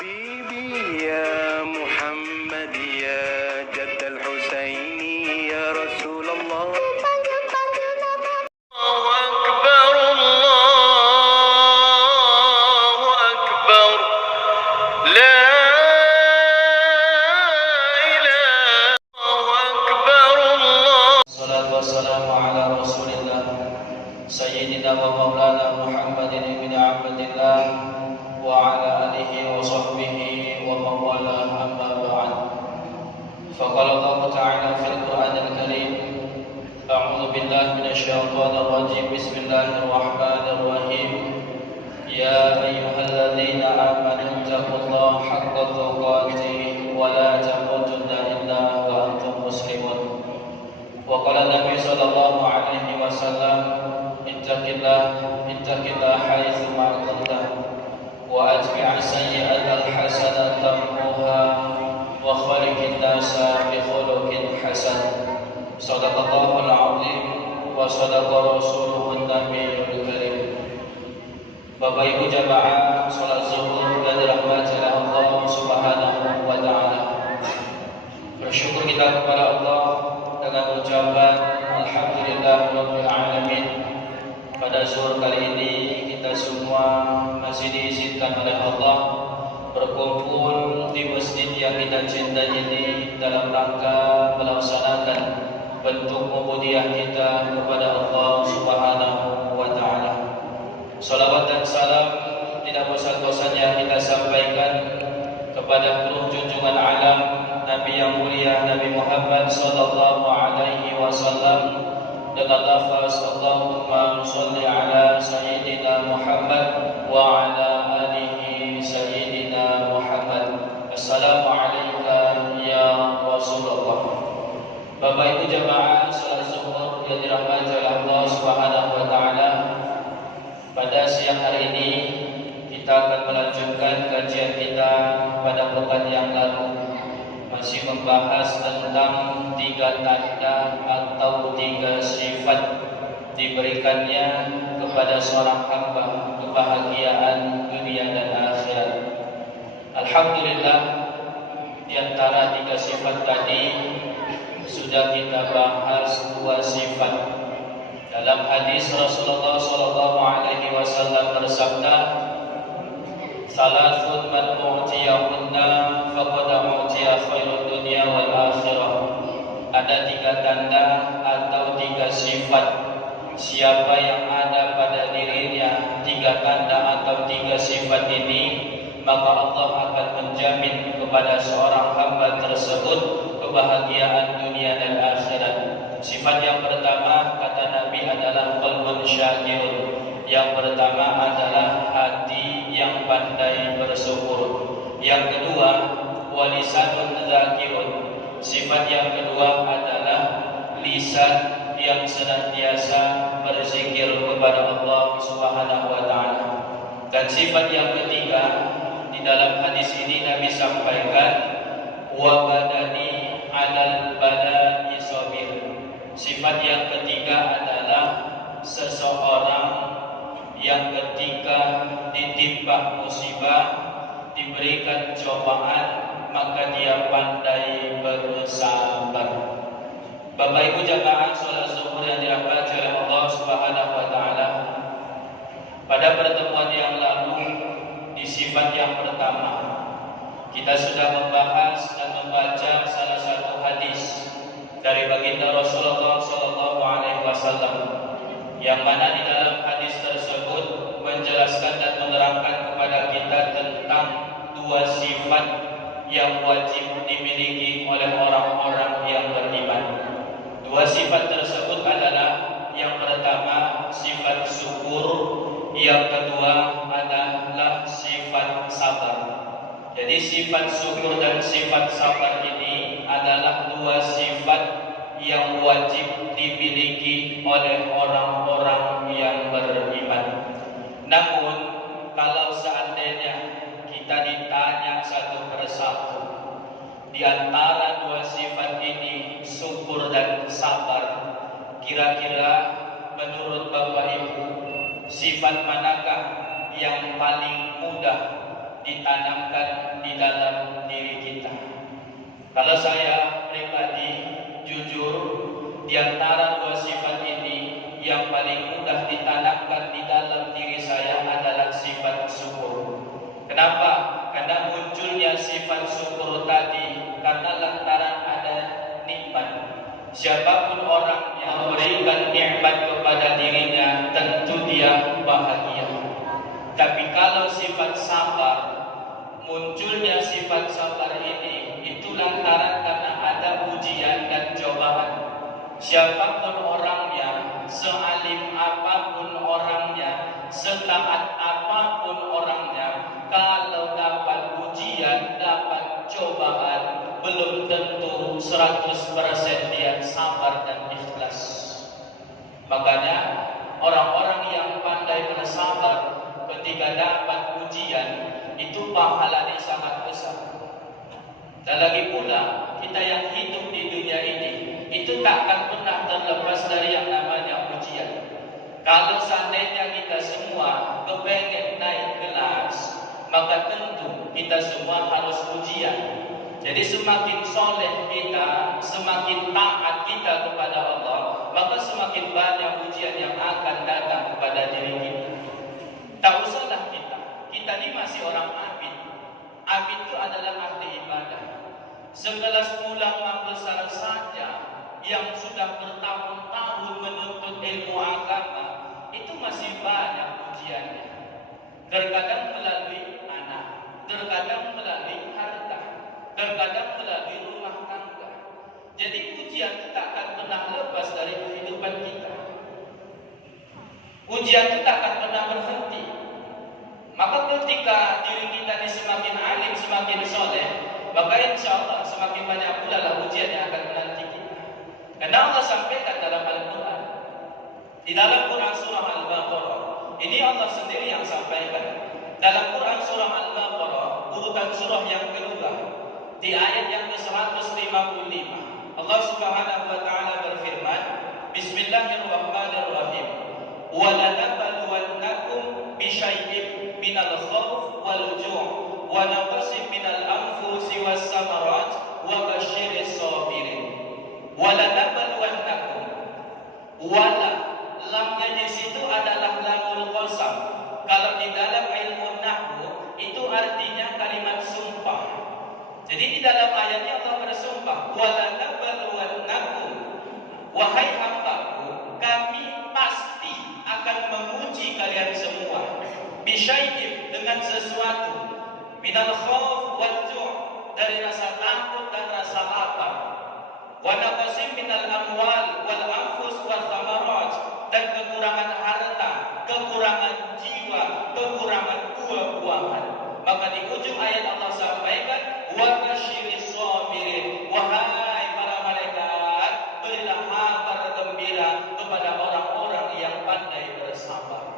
حبيبي يا محمد يا جد الحسين يا رسول الله. الله أكبر الله أكبر لا إله الله أكبر الله. الصلاة والسلام على رسول الله سيدنا ومولانا محمد بن عبد الله وعلى آله وصحبه ومن والاه أما بعد. فقال الله تعالى في القرآن الكريم: أعوذ بالله من الشيطان الرجيم. بسم الله الرحمن الرحيم. يا أيها الذين آمنوا اتقوا الله حق تقاته ولا تموتن إلا وأنتم مسلمون. وقال النبي صلى الله عليه وسلم: اتق الله حيثما كنت وأتبع السيئة الحسنة تمحوها وخالق الناس بخلق حسن. صدق الله العظيم وصدق رسوله النبي الكريم. Bapak Ibu jamaah salat zuhur yang dirahmati oleh Allah Subhanahu wa taala. Bersyukur kita kepada Allah dengan ucapan alhamdulillahirabbil alamin. Pada zuhur kali ini kita semua masih diizinkan oleh Allah berkumpul di masjid yang kita cintai ini dalam rangka melaksanakan bentuk ubudiyah kita kepada Allah Subhanahu wa taala. Salawat dan salam tidak bosan-bosannya kita sampaikan kepada guru junjungan alam Nabi yang mulia Nabi Muhammad sallallahu alaihi wasallam dengan lafaz Allahumma sholli ala sayyidina Muhammad wa ala alihi sayyidina Muhammad. Assalamu alayka ya Rasulullah. Bapak Ibu jamaah salat zuhur yang dirahmati oleh Allah Subhanahu wa taala. Pada siang hari ini kita akan melanjutkan kajian kita pada pekan yang lalu, masih membahas tentang 3 tanda atau 3 sifat diberikannya kepada seorang hamba kebahagiaan dunia dan akhirat. Alhamdulillah, di antara 3 sifat tadi sudah kita bahas 2 sifat. Dalam hadis Rasulullah sallallahu alaihi wasallam bersabda, "Salasun man u'tiyahunna faqad u'tiya khairud dunya wal akhirah." Ada 3 tanda atau 3 sifat. Siapa yang ada pada dirinya 3 tanda atau 3 sifat ini, maka Allah akan menjamin kepada seorang hamba tersebut kebahagiaan dunia dan akhirat. Sifat yang pertama kata Nabi adalah qalbun syakirun. Yang pertama adalah hati yang pandai bersyukur. Yang kedua walisanun zakirun. Sifat yang kedua adalah lisan yang senantiasa berzikir kepada Allah Subhanahu wa taala. Dan sifat yang ketiga di dalam hadis ini Nabi sampaikan wa badani 'alal bala'i sabir. Sifat yang ketiga adalah seseorang yang ketika ditimpa musibah, diberikan cobaan, maka dia pandai bersabar. Bapak Ibu jamaah salat zuhur yang dirahmati oleh Allah Subhanahu wa taala. Pada pertemuan yang lalu di sifat yang pertama kita sudah membahas dan membaca salah satu hadis dari baginda Rasulullah sallallahu alaihi wasallam, yang mana di dalam hadis tersebut menjelaskan dan menerangkan kepada kita tentang 2 sifat yang wajib dimiliki oleh orang-orang yang beriman. 2 sifat tersebut adalah yang pertama sifat syukur, yang kedua adalah sifat sabar. Jadi sifat syukur dan sifat sabar ini adalah 2 sifat yang wajib dimiliki oleh orang-orang yang beriman. Namun kalau seandainya kita ditanya satu persatu di antara 2 sifat ini, syukur dan sabar, kira-kira menurut Bapak Ibu sifat manakah yang paling mudah ditanamkan di dalam diri kita. Kalau saya pribadi jujur, di antara dua sifat ini yang paling mudah ditanamkan di dalam diri saya adalah sifat syukur. Kenapa? Karena munculnya sifat syukur tadi karena lantaran ada nikmat. Siapapun orang yang memberikan nikmat kepada dirinya, tentu dia bahagia. Tapi kalau sifat sabar, munculnya sifat sabar ini itu lantaran karena ada ujian dan cobaan. Siapapun orangnya, sealim apapun orangnya, setaat apapun orangnya, kalau dapat ujian, dapat cobaan, belum tentu 100% dia sabar dan ikhlas. Makanya orang-orang yang pandai bersabar ketika dapat ujian itu pahalanya sangat besar. Dan lagi pula kita yang hidup di dunia ini itu tak akan pernah terlepas dari yang namanya ujian. Kalau seandainya kita semua kepengen naik kelas, maka tentu kita semua harus ujian. Jadi semakin soleh kita, semakin taat kita kepada Allah, maka semakin banyak ujian yang akan datang kepada diri kita. Tak usahlah kita ini masih orang abid. Abid itu adalah ahli ibadah. Sekelas ulama besar saja yang sudah bertahun-tahun menuntut ilmu agama, itu masih banyak ujiannya. Terkadang melalui anak, terkadang melalui harta, terkadang melalui rumah tangga. Jadi ujian itu tak akan pernah lepas dari kehidupan kita. Ujian itu tak akan pernah berhenti. Maka ketika diri kita ini semakin alim, semakin soleh, maka insya Allah semakin banyak pula lah ujian yang akan menanti kita. Karena Allah sampaikan dalam Al-Quran, di dalam Quran surah Al-Baqarah, ini Allah sendiri yang sampaikan. Dalam Quran surah Al-Baqarah, urutan surah yang kedua, di ayat yang ke-155, Allah Subhanahu wa taala berfirman, Bismillahirrahmanirrahim. Wa lanabluwannakum bisyai'in minal khauf wal ju' wa naqsim minal anfusi was samarat wa basyiris sabirin. Wa lanabluwannakum. Wala lamnya di situ adalah lamul qasam. Kalau di dalam ilmu nahwu itu artinya kalimat sumpah. Jadi di dalam ayatnya Allah bersumpah, wala nabluwannakum, wahai hambaku, kami pasti akan menguji kalian semua, bisyai'in, dengan sesuatu, minal khauf wal ju', dari rasa takut dan rasa lapar, wa naqsim minal amwal wal anfus wal thamarat, dan kekurangan harta, kekurangan jiwa, kekurangan buah-buahan. Maka di ujung ayat Allah sampaikan, wa basyiris sabirin, wahai para malaikat, berilah kabar gembira kepada orang-orang yang pandai bersabar.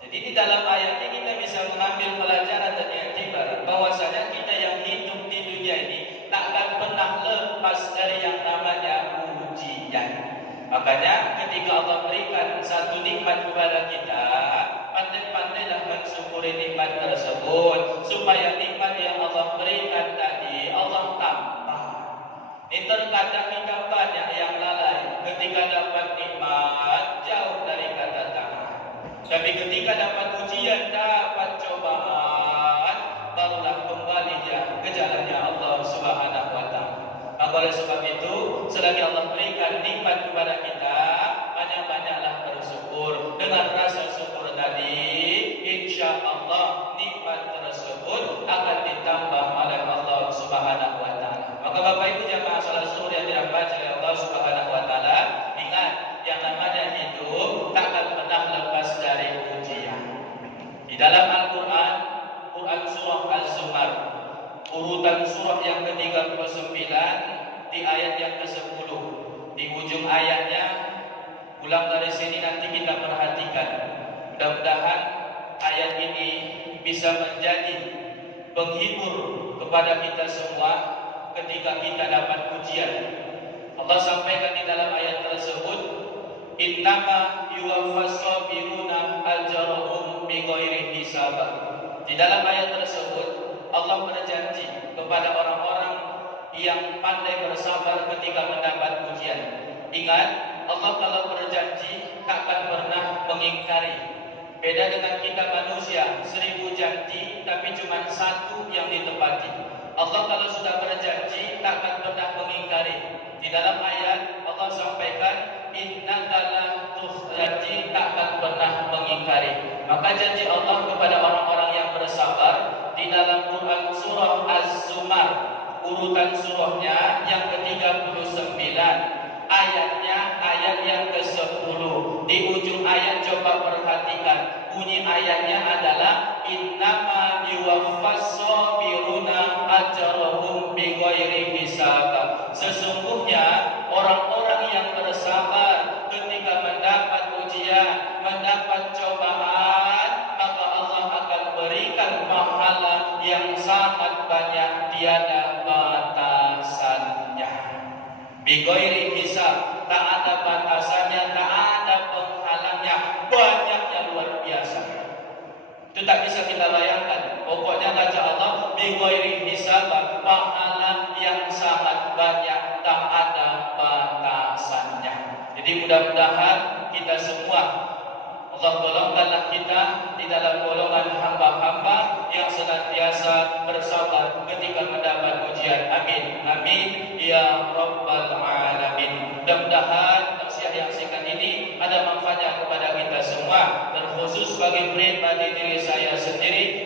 Jadi di dalam ayat ini kita bisa mengambil pelajaran dan iktibar bahwasanya kita yang hidup di dunia ini tak akan pernah lepas dari yang namanya ujian. Makanya ketika Allah berikan satu nikmat kepada kita, pandai-pandailah mensyukuri nikmat tersebut, supaya nikmat yang Allah berikan tadi Allah tambah. Ini terkadang kita banyak yang lalai ketika dapat nikmat jauh dari kata taat. Tapi ketika dapat ujian, dapat cobaan, barulah kembali ke jalannya Allah Subhanahu wa taala. Maka oleh sebab itu, selagi Allah berikan nikmat kepada kita, banyak-banyaklah bersyukur. Dengan rasa syukur tadi, insya Allah nikmat tersebut akan ditambah oleh Allah Subhanahu wa taala. Maka Bapak Ibu jamaah salat zuhur yang dirahmati oleh Allah Subhanahu wa taala, ingat yang namanya hidup tak akan pernah lepas dari ujian. Di dalam Al-Quran, Quran surah Az-Zumar, urutan surah yang ke-39 di ayat yang ke-10, di ujung ayatnya, ulang dari sini nanti kita perhatikan. Mudah-mudahan ayat ini bisa menjadi penghibur kepada kita semua ketika kita dapat ujian. Allah sampaikan di dalam ayat tersebut, innama yuwaffas sabiruna ajrahum bighairi hisab. Di dalam ayat tersebut Allah berjanji kepada orang-orang yang pandai bersabar ketika mendapat ujian. Ingat, Allah kalau berjanji takkan pernah mengingkari. Beda dengan kita manusia, 1000 janji tapi cuma satu yang ditepati. Allah kalau sudah berjanji takkan pernah mengingkari. Di dalam ayat Allah sampaikan, innaka la tukhraji, takkan pernah mengingkari. Maka janji Allah kepada orang-orang yang bersabar di dalam Quran surah Az-Zumar, urutan surahnya yang ke-39, ayatnya ayat yang ke-10. Di ujung ayat coba perhatikan, bunyi ayatnya adalah innama yuwaffas sabiruna ajrahum bighairi hisab. Sesungguhnya orang-orang yang bersabar ketika mendapat ujian, mendapat cobaan, maka Allah akan berikan pahala yang sangat banyak, tiada batasannya. Bighairi hisab, tak ada batasannya, tak ada penghalangnya, banyaknya luar biasa. Itu tak bisa kita bayangkan. Pokoknya kata Allah, bighairi hisab, pahala yang sangat banyak, tak ada batasannya. Jadi mudah-mudahan kita semua, Allah golongkanlah kita di dalam golongan hamba-hamba yang senantiasa bersabar ketika mendapat ujian. Amin. Amin ya rabbal alamin. Mudah-mudahan tausiah yang singkat ini ada manfaatnya kepada kita semua, terkhusus bagi pribadi diri saya sendiri.